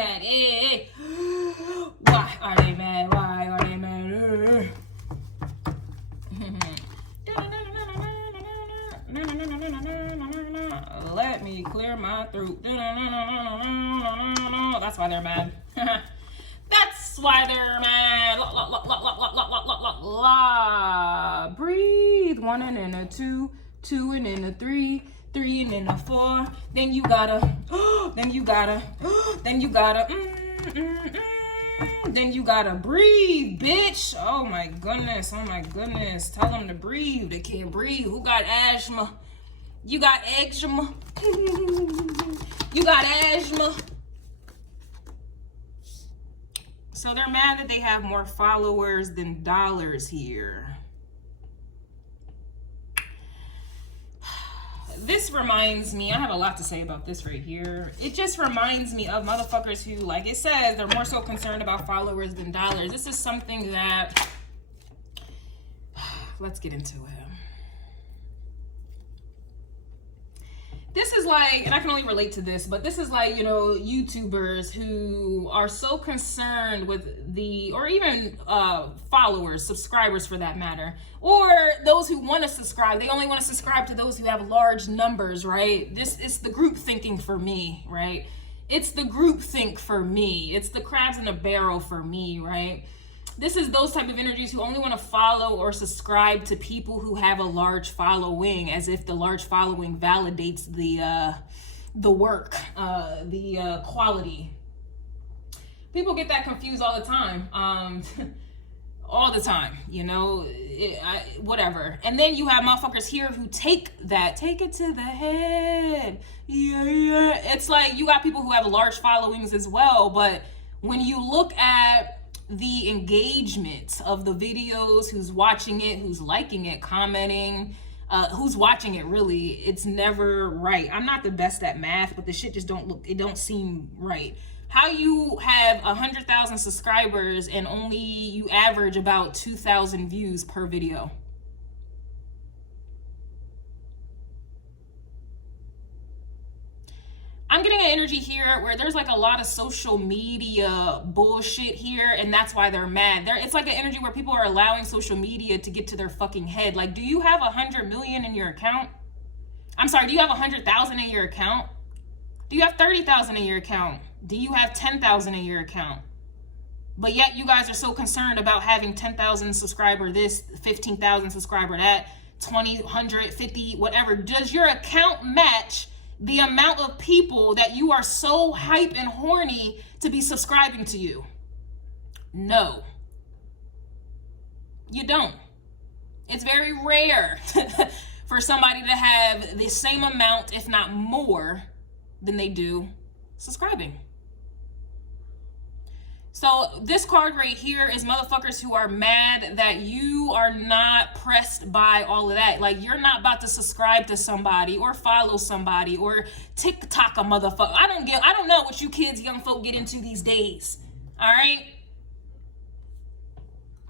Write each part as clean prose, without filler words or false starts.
mad? Hey. Why are they mad? Why are they mad? Let me clear my throat. That's why they're mad. That's why they're mad. Breathe. 1 and then a 2, 2 and then a 3, 3 and then a 4. Then you gotta. Then you gotta. Then you gotta. Then you gotta breathe, bitch. Oh my goodness. Oh my goodness. Tell them to breathe. They can't breathe. Who got asthma? You got eczema. You got asthma. So they're mad that they have more followers than dollars here. This reminds me, I have a lot to say about this right here. It just reminds me of motherfuckers who, like it says, they're more so concerned about followers than dollars. This is something that, let's get into it. This is like, and I can only relate to this, but this is like, you know, YouTubers who are so concerned with the, or even followers, subscribers for that matter, or those who want to subscribe. They only want to subscribe to those who have large numbers, right? It's the group thinking for me, right? It's the group think for me. It's the crabs in a barrel for me, right? This is those type of energies who only want to follow or subscribe to people who have a large following, as if the large following validates the work, the quality. People get that confused all the time. All the time, you know, whatever. And then you have motherfuckers here who take it to the head. Yeah. It's like you got people who have large followings as well, but when you look at the engagement of the videos, who's watching it, who's liking it, commenting, who's watching it, really, it's never right. I'm not the best at math, but the shit just don't seem right. How you have 100,000 subscribers and only you average about 2,000 views per video? I'm getting an energy here where there's like a lot of social media bullshit here, and that's why they're mad. It's like an energy where people are allowing social media to get to their fucking head. Like, do you have 100 million in your account? I'm sorry, do you have 100,000 in your account? Do you have 30,000 in your account? Do you have 10,000 in your account? But yet you guys are so concerned about having 10,000 subscriber this, 15,000 subscriber that, 20, 100, 50, whatever. Does your account match the amount of people that you are so hype and horny to be subscribing to you? No. You don't. It's very rare for somebody to have the same amount, if not more, than they do subscribing. So this card right here is motherfuckers who are mad that you are not pressed by all of that. Like, you're not about to subscribe to somebody or follow somebody or TikTok a motherfucker. I don't know what you kids, young folk get into these days. All right?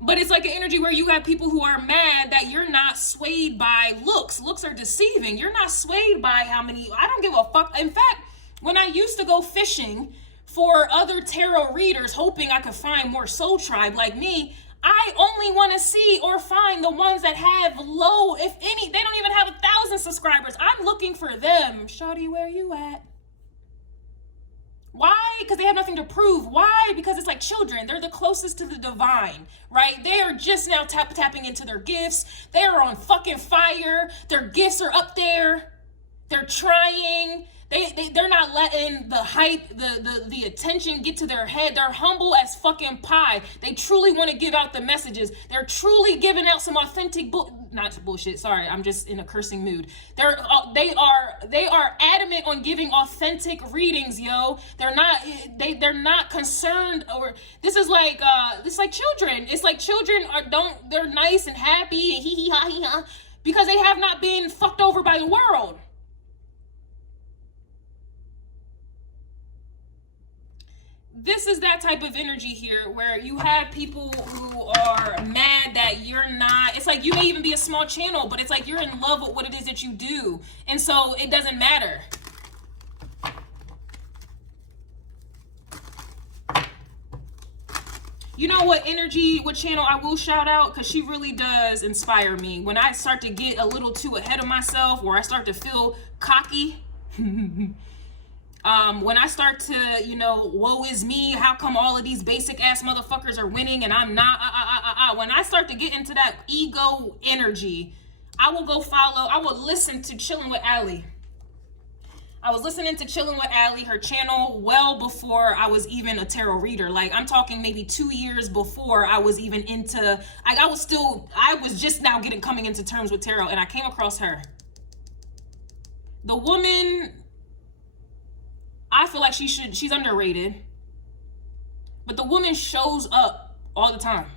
But it's like an energy where you got people who are mad that you're not swayed by looks. Looks are deceiving. You're not swayed by how many. I don't give a fuck. In fact, when I used to go fishing for other tarot readers, hoping I could find more soul tribe like me, I only want to see or find the ones that have low, if any, they don't even have 1,000 subscribers. I'm looking for them. Shawty, where you at? Why? Because they have nothing to prove. Why? Because it's like children. They're the closest to the divine, right? They are just now tapping into their gifts. They are on fucking fire. Their gifts are up there. They're trying. They're not letting the hype, the attention get to their head. They're humble as fucking pie. They truly want to give out the messages. They're truly giving out some authentic not bullshit. Sorry, I'm just in a cursing mood. They are adamant on giving authentic readings, yo. They're not concerned, or this is like children. It's like children they're nice and happy and hee hee ha hee ha because they have not been fucked over by the world. This is that type of energy here where you have people who are mad that you're not, it's like you may even be a small channel, but it's like you're in love with what it is that you do. And so it doesn't matter. You know what what channel I will shout out? Because she really does inspire me. When I start to get a little too ahead of myself, or I start to feel cocky, when I start to, you know, woe is me, how come all of these basic ass motherfuckers are winning and I'm not, when I start to get into that ego energy, I will go follow, I will listen to Chilling with Allie. I was listening to Chilling with Allie, her channel, well before I was even a tarot reader. Like, I'm talking maybe 2 years before I was even into, I was just now coming into terms with tarot, and I came across her. The woman, I feel like she's underrated, but the woman shows up all the time.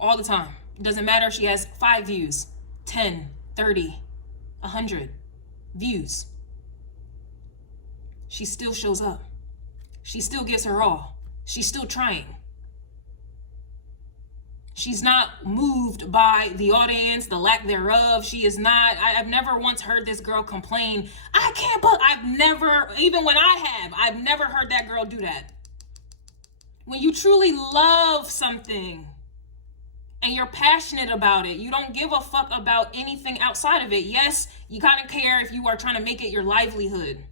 All the time. It doesn't matter if she has 5 views, 10, 30, 100 views. She still shows up. She still gives her all. She's still trying. She's not moved by the audience, the lack thereof. She is not, I've never once heard this girl complain, I can't, but I've never, even when I've never heard that girl do that. When you truly love something and you're passionate about it, you don't give a fuck about anything outside of it. Yes, you kind of care if you are trying to make it your livelihood.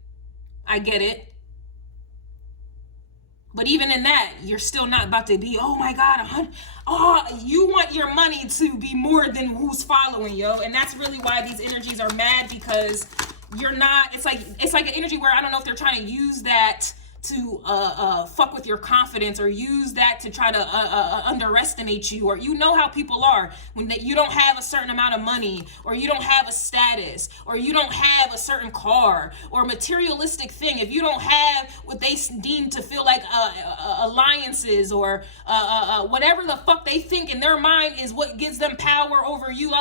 I get it. But even in that, you're still not about to be, oh my God, you want your money to be more than who's following, yo. And that's really why these energies are mad, because you're not, it's like an energy where I don't know if they're trying to use that to fuck with your confidence, or use that to try to underestimate you, or you know how people are when you don't have a certain amount of money, or you don't have a status, or you don't have a certain car or materialistic thing. If you don't have what they deem to feel like alliances, or whatever the fuck they think in their mind is what gives them power over you,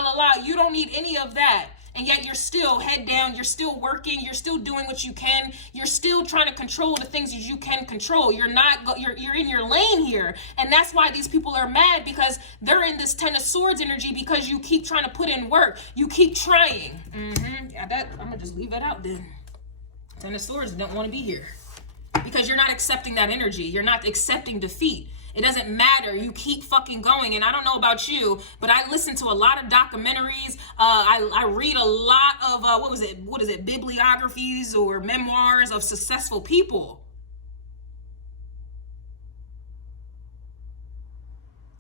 you don't need any of that. And yet you're still head down, you're still working, you're still doing what you can, you're still trying to control the things that you can control. You're in your lane here. And that's why these people are mad, because they're in this Ten of Swords energy, because you keep trying to put in work. You keep trying. Yeah, I'm gonna just leave that out then. Ten of Swords don't want to be here, because you're not accepting that energy. You're not accepting defeat. It doesn't matter. You keep fucking going. And I don't know about you, but I listen to a lot of documentaries. I read a lot of, what is it, bibliographies or memoirs of successful people.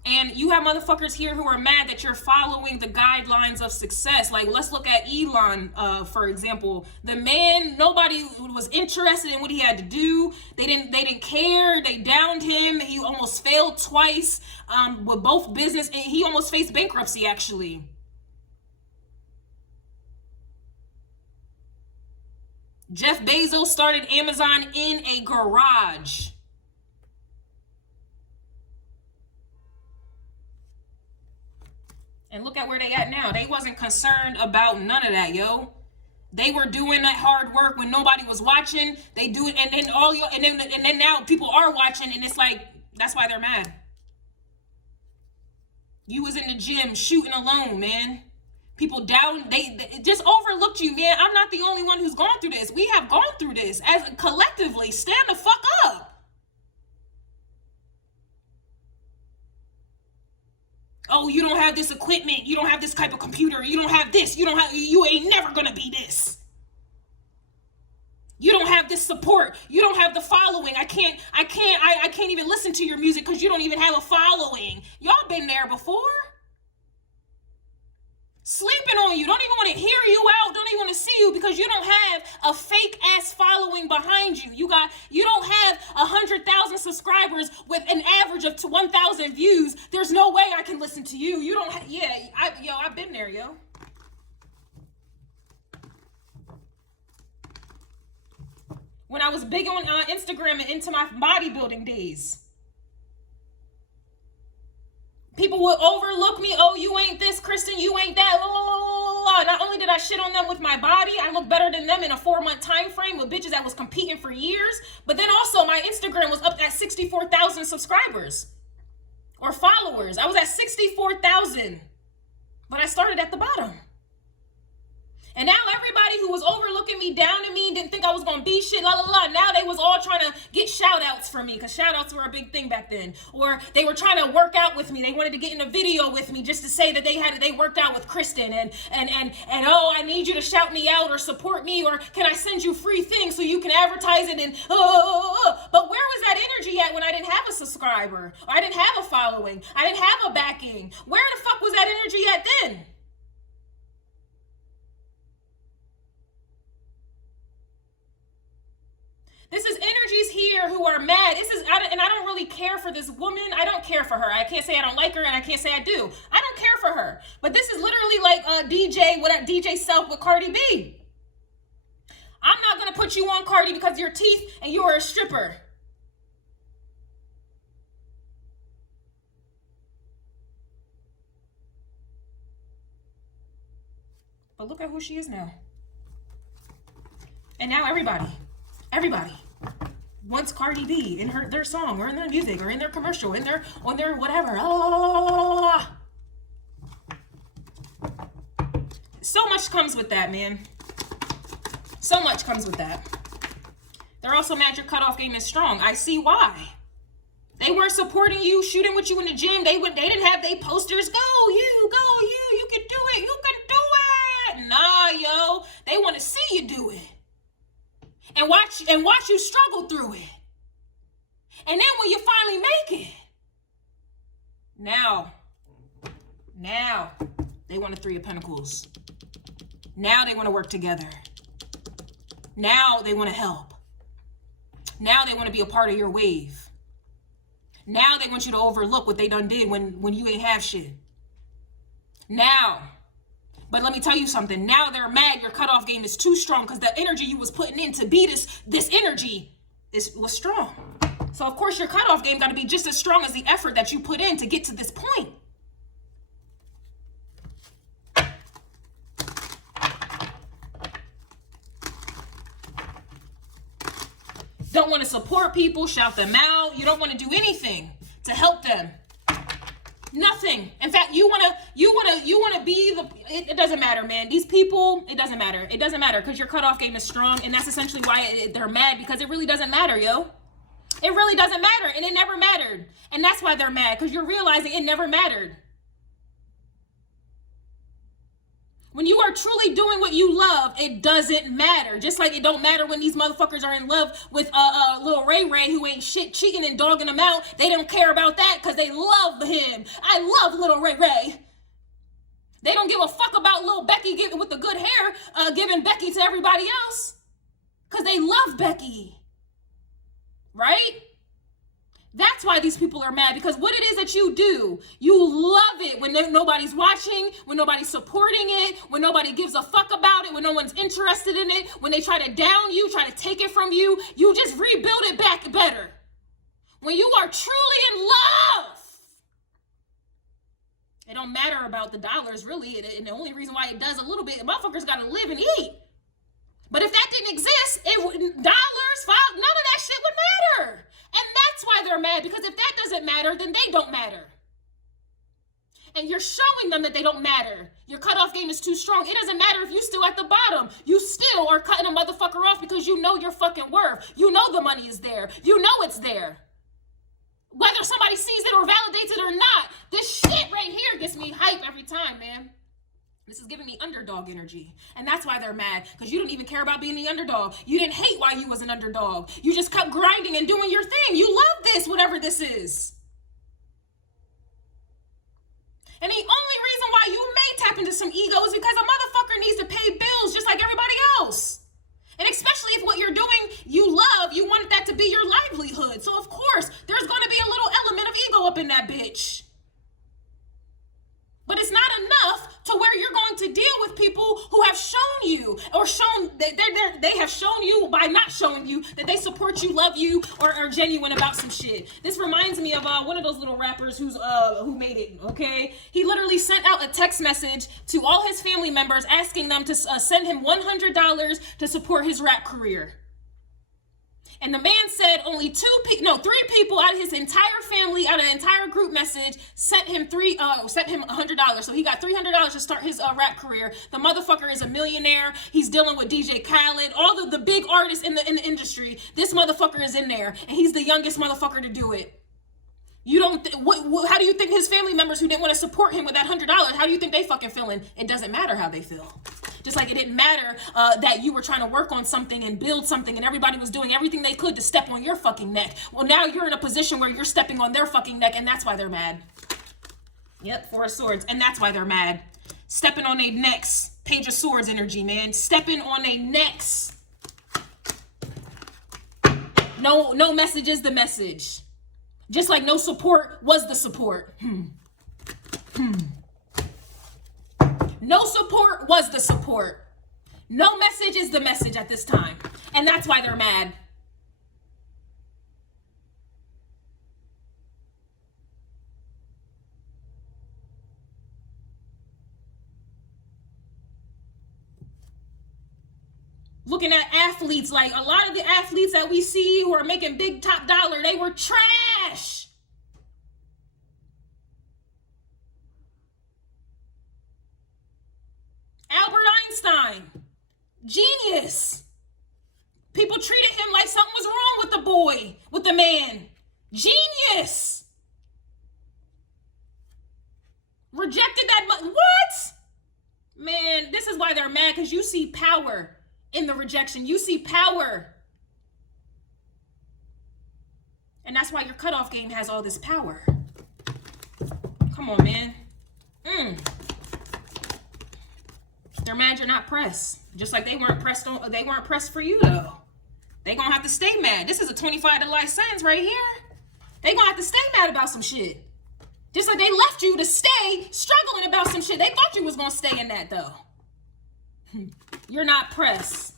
And you have motherfuckers here who are mad that you're following the guidelines of success. Like, let's look at Elon, for example. The man, nobody was interested in what he had to do. They didn't care. They downed him. He almost failed twice with both business. And he almost faced bankruptcy, actually. Jeff Bezos started Amazon in a garage. And look at where they at now. They wasn't concerned about none of that, yo. They were doing that hard work when nobody was watching. They do it, and then now people are watching, and it's like, that's why they're mad. You was in the gym shooting alone, man. People down, they just overlooked you, man. I'm not the only one who's gone through this. We have gone through this as collectively. Stand the fuck up. Oh, you don't have this equipment. You don't have this type of computer. You don't have this. You ain't never gonna be this. You don't have this support. You don't have the following. I can't even listen to your music because you don't even have a following. Y'all been there before. Sleeping on you. Don't even want to hear you out. Don't even want to see you because you don't have a fake ass following behind you. You don't have 100,000 subscribers with an average of 1,000 views. There's no way I can listen to you. You don't have, I've been there, yo. When I was big on Instagram and into my bodybuilding days. People would overlook me. Oh, you ain't this, Kristen. You ain't that. Not only did I shit on them with my body, I look better than them in a 4-month time frame with bitches that was competing for years. But then also my Instagram was up at 64,000 subscribers or followers. I was at 64,000, but I started at the bottom. And now everybody who was overlooking me, down to me, didn't think I was going to be shit, la la la. Now they was all trying to get shout outs from me, because shout outs were a big thing back then. Or they were trying to work out with me. They wanted to get in a video with me just to say that they worked out with Kristen. And oh, I need you to shout me out or support me, or can I send you free things so you can advertise it? And But where was that energy at when I didn't have a subscriber? Or I didn't have a following? I didn't have a backing? Where the fuck was that energy at then? This is energies here who are mad. And I don't really care for this woman. I don't care for her. I can't say I don't like her, and I can't say I do. I don't care for her. But this is literally like DJ Self with Cardi B. I'm not gonna put you on, Cardi, because of your teeth and you are a stripper. But look at who she is now. And now everybody wants Cardi B in their song, or in their music, or in their commercial, on their whatever. So much comes with that, man. So much comes with that. They're also mad your cutoff game is strong. I see why. They weren't supporting you, shooting with you in the gym. They didn't have their posters. Go you can do it. You can do it. Nah, yo. They want to see you do it. And watch you struggle through it. And then when you finally make it, now they want a Three of Pentacles. Now they want to work together. Now they want to help. Now they want to be a part of your wave. Now they want you to overlook what they done did when you ain't have shit. Now. But let me tell you something. Now they're mad your cutoff game is too strong, because the energy you was putting in to be this energy was strong. So of course your cutoff game got to be just as strong as the effort that you put in to get to this point. Don't want to support people, shout them out. You don't want to do anything to help them. Nothing. In fact, you wanna be the. It doesn't matter, man. These people, it doesn't matter. It doesn't matter, because your cutoff game is strong, and that's essentially why they're mad, because it really doesn't matter, yo. It really doesn't matter, and it never mattered, and that's why they're mad, because you're realizing it never mattered. When you are truly doing what you love, it doesn't matter. Just like it don't matter when these motherfuckers are in love with little Ray Ray, who ain't shit, cheating and dogging him out. They don't care about that because they love him. I love little Ray Ray. They don't give a fuck about little Becky with the good hair, giving Becky to everybody else because they love Becky. Right? That's why these people are mad, because what it is that you do, you love it when nobody's watching, when nobody's supporting it, when nobody gives a fuck about it, when no one's interested in it, when they try to down you, try to take it from you, you just rebuild it back better. When you are truly in love, it don't matter about the dollars, really, and the only reason why it does a little bit, motherfuckers gotta live and eat. But if that didn't exist, dollars, none of that shit would matter. And that's why they're mad, because if that doesn't matter, then they don't matter. And you're showing them that they don't matter. Your cutoff game is too strong. It doesn't matter if you're still at the bottom. You still are cutting a motherfucker off because you know your fucking worth. You know the money is there. You know it's there. Whether somebody sees it or validates it or not, this shit right here gets me hype every time, man. This is giving me underdog energy. And that's why they're mad, because you didn't even care about being the underdog. You didn't hate why you was an underdog. You just kept grinding and doing your thing. You love this, whatever this is. And the only reason why you may tap into some ego is because a motherfucker needs to pay bills just like everybody else. And especially if what you're doing, you love, you want that to be your livelihood. So of course, there's going to be a little element of ego up in that bitch. But it's not enough to where you're going to deal with people who have shown you, or they have shown you by not showing you that they support you, love you, or are genuine about some shit. This reminds me of one of those little rappers who made it, okay? He literally sent out a text message to all his family members asking them to send him $100 to support his rap career. And the man said only three people out of his entire family, out of the entire group message, sent him $100. So he got $300 to start his rap career. The motherfucker is a millionaire. He's dealing with DJ Khaled, all of the big artists in the industry. This motherfucker is in there, and he's the youngest motherfucker to do it. You don't. How do you think his family members who didn't want to support him with that $100? How do you think they fucking feeling? It doesn't matter how they feel. Just like it didn't matter that you were trying to work on something and build something, and everybody was doing everything they could to step on your fucking neck. Well, now you're in a position where you're stepping on their fucking neck, and that's why they're mad. Yep, Four of Swords, and that's why they're mad. Stepping on their necks. Page of Swords energy, man. Stepping on their necks. No message is the message. Just like no support was the support. No support was the support. No message is the message at this time. And that's why they're mad. Looking at athletes, like a lot of the athletes that we see who are making big top dollar, they were trash. Albert Einstein, genius. People treated him like something was wrong with the boy, with the man. Genius. Rejected that what? Man, this is why they're mad, because you see power in the rejection. You see power. And that's why your cutoff game has all this power. Come on, man. They're mad you're not pressed. Just like they weren't pressed for you though. They gonna have to stay mad. This is a 25 to life sentence right here. They gonna have to stay mad about some shit. Just like they left you to stay struggling about some shit. They thought you was gonna stay in that though. You're not pressed.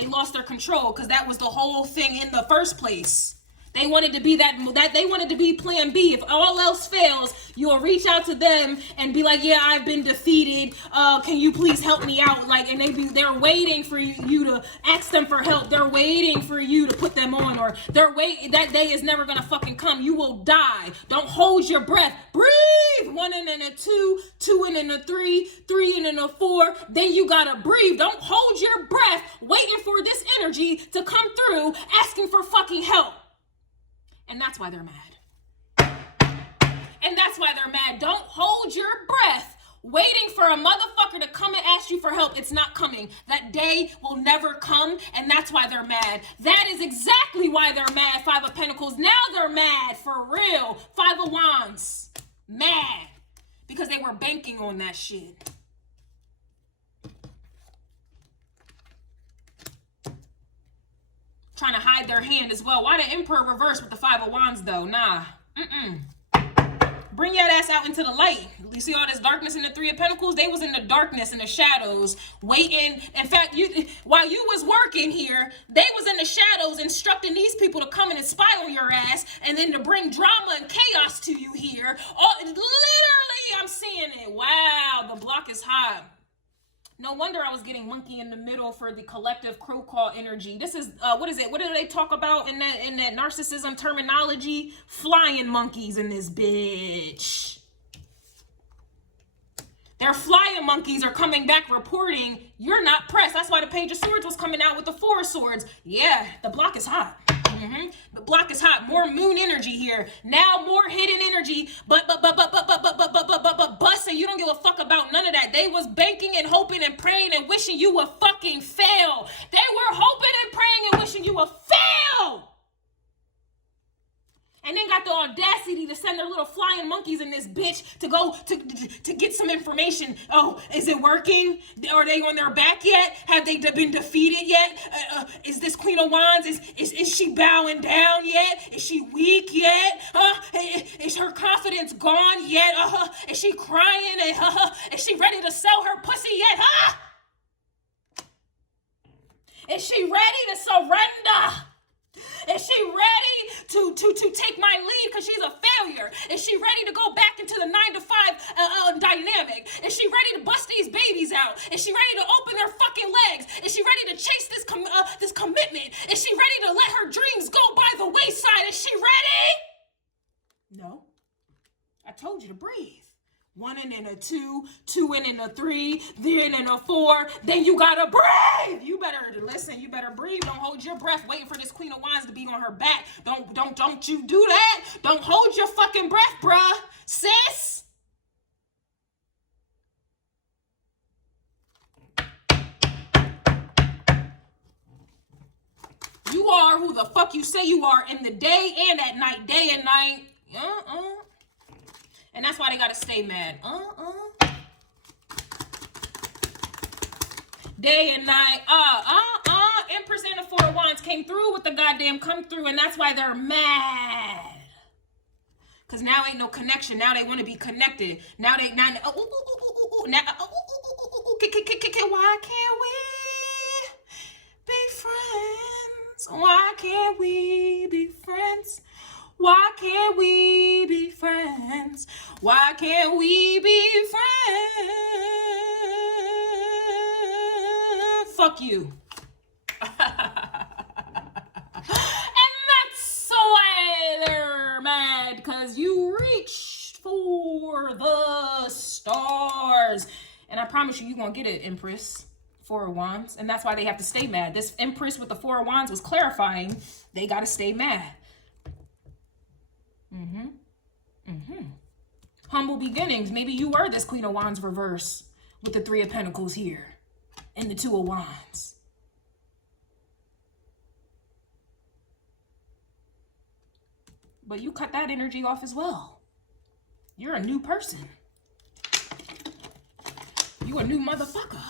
They lost their control because that was the whole thing in the first place. They wanted to be they wanted to be plan B. If all else fails, you'll reach out to them and be like, yeah, I've been defeated. Can you please help me out? Like, and they're waiting for you to ask them for help. They're waiting for you to put them on, or that day is never gonna fucking come. You will die. Don't hold your breath. Breathe. 1 in and a 2, 2 in and a 3, 3 in and a 4. Then you gotta breathe. Don't hold your breath waiting for this energy to come through asking for fucking help. And that's why they're mad. And that's why they're mad. Don't hold your breath waiting for a motherfucker to come and ask you for help. It's not coming. That day will never come, and that's why they're mad. That is exactly why they're mad. 5 of Pentacles. Now they're mad for real. 5 of Wands. Mad. Because they were banking on that shit. Trying to hide their hand as well. Why the Emperor reverse with the 5 of Wands though? Nah. Bring your ass out into the light. You see all this darkness in the 3 of Pentacles? They was in the darkness, in the shadows, waiting. In fact, while you was working here, they was in the shadows instructing these people to come in and spy on your ass, and then to bring drama and chaos to you here. Oh, literally, I'm seeing it. Wow, the block is hot. No wonder I was getting monkey in the middle for the collective crow call energy. This is, what is it? What do they talk about in that narcissism terminology? Flying monkeys in this bitch. Their flying monkeys are coming back reporting you're not pressed. That's why the Page of Swords was coming out with the 4 of Swords. Yeah, the block is hot. The block is hot. More moon energy here. Now more hidden energy. But and you don't give a fuck about none of that. They was banking and hoping and praying and wishing you would fucking fail. They were hoping and praying and wishing you would fail. And then got the audacity to send their little flying monkeys in this bitch to go to get some information. Oh, is it working? Are they on their back yet? Have they been defeated yet? Is this Queen of Wands? Is she bowing down yet? Is she weak yet? Is her confidence gone yet? Is she crying? Is she ready to sell her pussy yet? Is she ready to surrender? Is she ready to take my lead because she's a failure? Is she ready to go back into the 9-to-5 dynamic? Is she ready to bust these babies out? Is she ready to open her fucking legs? Is she ready to chase this commitment? Is she ready to let her dreams go by the wayside? Is she ready? No. I told you to breathe. 1 and then a 2, 2 and then a 3, then and a 4. Then you gotta breathe. You better listen. You better breathe. Don't hold your breath waiting for this Queen of Wands to be on her back. Don't you do that. Don't hold your fucking breath, bruh, sis. You are who the fuck you say you are in the day and at night, day and night. And that's why they gotta stay mad. Day and night. Empress and the 4 of Wands came through with the goddamn come through, and that's why they're mad. Cause now ain't no connection. Now they want to be connected. Now why can't we be friends? Why can't we be friends? Why can't we be friends? Why can't we be friends? Fuck you. And that's why they're mad, because you reached for the stars. And I promise you, you're going to get it, Empress. 4 of Wands. And that's why they have to stay mad. This Empress with the 4 of Wands was clarifying they got to stay mad. Humble beginnings. Maybe you were this Queen of Wands reverse with the 3 of Pentacles here and the 2 of Wands. But you cut that energy off as well. You're a new person. You a new motherfucker.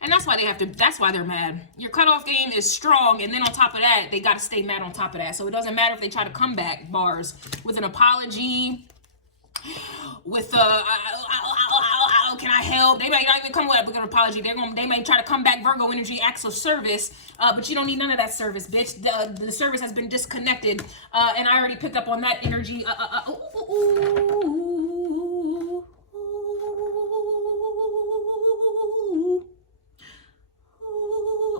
And that's why they have to, that's why they're mad. Your cutoff game is strong, and then on top of that, they got to stay mad on top of that. So it doesn't matter if they try to come back, bars, with an apology, with can I help? They might not even come with an apology. They may try to come back, Virgo energy, acts of service, but you don't need none of that service, bitch. The service has been disconnected, and I already picked up on that energy.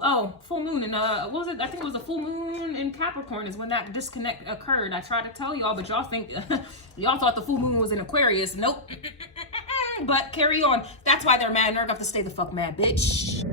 Oh, full moon and what was it? I think it was a full moon in Capricorn is when that disconnect occurred. I tried to tell y'all, but y'all think y'all thought the full moon was in Aquarius. Nope. But carry on. That's why they're mad. They're gonna have to stay the fuck mad, bitch.